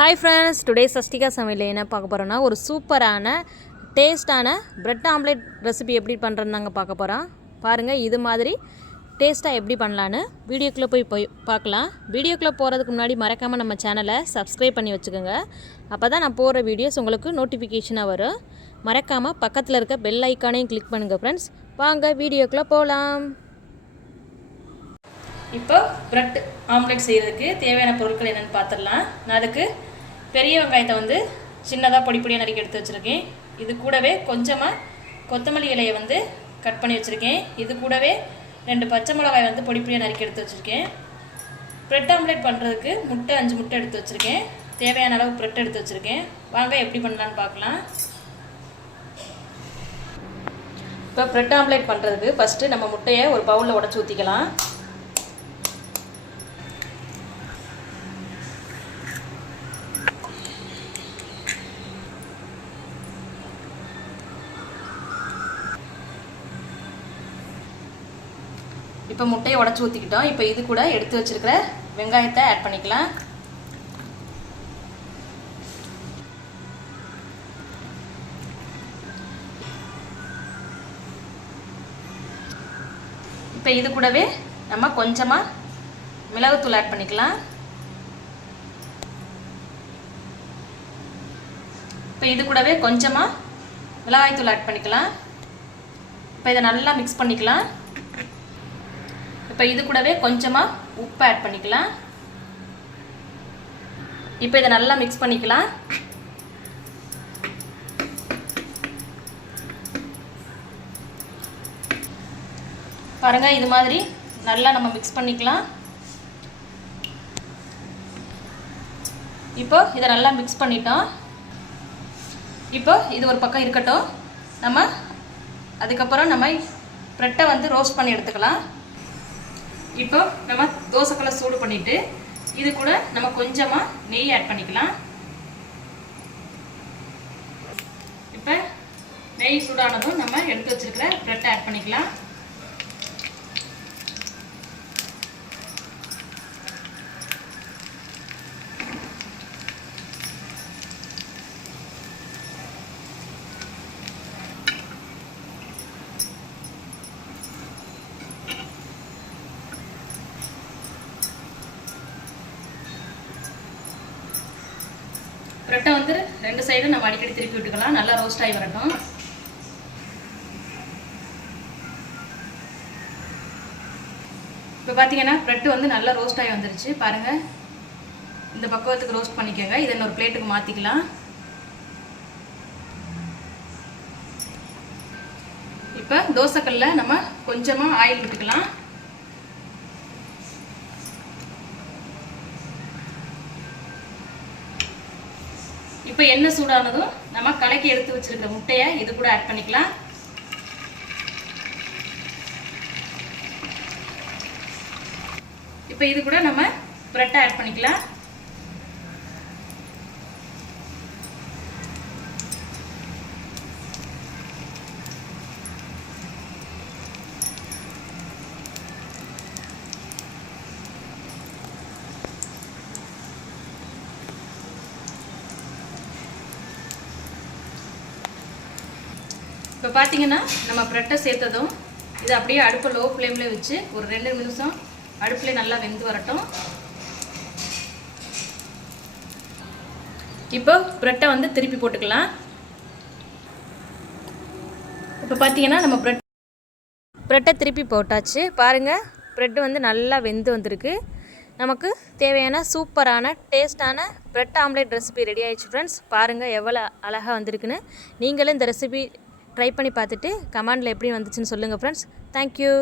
Hi friends, today Sastika சமையல் என்ன பார்க்க போறோம்னா ஒரு சூப்பரான டேஸ்டான பிரெட் ஆம்லெட் ரெசிபி எப்படி பண்றதுன்னு பார்க்க போறோம். பாருங்க இது மாதிரி டேஸ்டா எப்படி பண்ணலாம்னு வீடியோக்குள்ள போய் பார்க்கலாம். வீடியோக்குள்ள போறதுக்கு முன்னாடி மறக்காம நம்ம சேனலை Subscribe பண்ணி வச்சுக்கோங்க. அப்பதான் நான் போற வீடியோஸ் உங்களுக்கு நோட்டிஃபிகேஷனா வரும். மறக்காம பக்கத்துல இருக்க பெல் ஐகானையும் கிளிக் பண்ணுங்க फ्रेंड्स. வாங்க வீடியோக்குள்ள போலாம். இப்போ பிரெட் ஆம்லெட் செய்யறதுக்கு தேவையான பொருட்கள் என்னன்னு பார்த்துடலாம். நான் அதுக்கு பெரிய வெங்காயத்தை வந்து சின்னதாக பொடி பொடியாக நறுக்கி எடுத்து வச்சுருக்கேன். இது கூடவே கொஞ்சமாக கொத்தமல்லி இலையை வந்து கட் பண்ணி வச்சுருக்கேன். இது கூடவே 2 பச்சை மிளகாய் வந்து பொடி பொடியாக நறுக்கி எடுத்து வச்சுருக்கேன். பிரெட் ஆம்லெட் பண்ணுறதுக்கு 5 முட்டை எடுத்து வச்சுருக்கேன். தேவையான அளவு பிரெட் எடுத்து வச்சுருக்கேன். வாங்க எப்படி பண்ணலான்னு பார்க்கலாம். இப்போ பிரெட் ஆம்லெட் பண்ணுறதுக்கு ஃபஸ்ட்டு நம்ம முட்டையை ஒரு பவுலில் உடச்சி ஊற்றிக்கலாம். இப்போ முட்டையை உடச்சி ஊற்றிக்கிட்டோம். இப்போ இது கூட எடுத்து வச்சிருக்கிற வெங்காயத்தை ஆட் பண்ணிக்கலாம். இப்போ இது கூடவே நம்ம கொஞ்சமாக மிளகுத்தூள் ஆட் பண்ணிக்கலாம். இப்போ இது கூடவே கொஞ்சமாக மிளகாய்த்தூள் ஆட் பண்ணிக்கலாம். இப்போ இதை நல்லா மிக்ஸ் பண்ணிக்கலாம். இப்போ இது கூடவே கொஞ்சமாக உப்பு ஆட் பண்ணிக்கலாம். இப்போ இதை நல்லா மிக்ஸ் பண்ணிக்கலாம். பாருங்க இது மாதிரி நல்லா நம்ம மிக்ஸ் பண்ணிக்கலாம். இப்போ இதை நல்லா மிக்ஸ் பண்ணிட்டோம். இப்போ இது ஒரு பக்கம் இருக்கட்டும். அதுக்கப்புறம் நம்ம பிரெட்டை வந்து ரோஸ்ட் பண்ணி எடுத்துக்கலாம். இப்போ நம்ம தோசைக்கல்லை சூடு பண்ணிட்டு இது கூட நம்ம கொஞ்சமாக நெய் ஆட் பண்ணிக்கலாம். இப்போ நெய் சூடானதும் நம்ம எடுத்து வச்சிருக்கிற பிரெட் ஆட் பண்ணிக்கலாம். பிரெட்டை வந்து 2 சைடும் நம்ம அடிக்கடி திருப்பி விட்டுக்கலாம். நல்லா ரோஸ்ட் ஆகி வரட்டும். இப்போ பார்த்தீங்கன்னா பிரெட்டு வந்து நல்லா ரோஸ்ட் ஆகி வந்துருச்சு. பாருங்கள் இந்த பக்குவத்துக்கு ரோஸ்ட் பண்ணிக்கோங்க. இதை இன்னொரு பிளேட்டுக்கு மாற்றிக்கலாம். இப்போ தோசைக்கல்ல நம்ம கொஞ்சமாக ஆயில் விட்டுக்கலாம். இப்போ எண்ணெய் சூடானதும் நம்ம கலக்கி எடுத்து வச்சிருக்கிற முட்டையை இது கூட ஆட் பண்ணிக்கலாம். இப்போ இது கூட நம்ம பிரெட்டை ஆட் பண்ணிக்கலாம். இப்போ பார்த்தீங்கன்னா நம்ம பிரெட்டை சேர்த்ததும் இது அப்படியே அடுப்பை லோ ஃப்ளேமில் வச்சு ஒரு 2 நிமிஷம் அடுப்பில் நல்லா வெந்து வரட்டும். இப்போ பிரெட்டை வந்து திருப்பி போட்டுக்கலாம். இப்போ பார்த்தீங்கன்னா நம்ம பிரெட்டை திருப்பி போட்டாச்சு. பாருங்கள் பிரெட்டு வந்து நல்லா வெந்து வந்திருக்கு. நமக்கு தேவையான சூப்பரான டேஸ்டான பிரெட் ஆம்லெட் ரெசிபி ரெடி ஆயிடுச்சு ஃப்ரெண்ட்ஸ். பாருங்கள் எவ்வளோ அழகாக வந்திருக்குன்னு. நீங்களும் இந்த ரெசிபி ட்ரை பண்ணி பார்த்துட்டு கமெண்டில் எப்படி வந்துச்சுன்னு சொல்லுங்கள் ஃப்ரெண்ட்ஸ். தேங்க்யூ.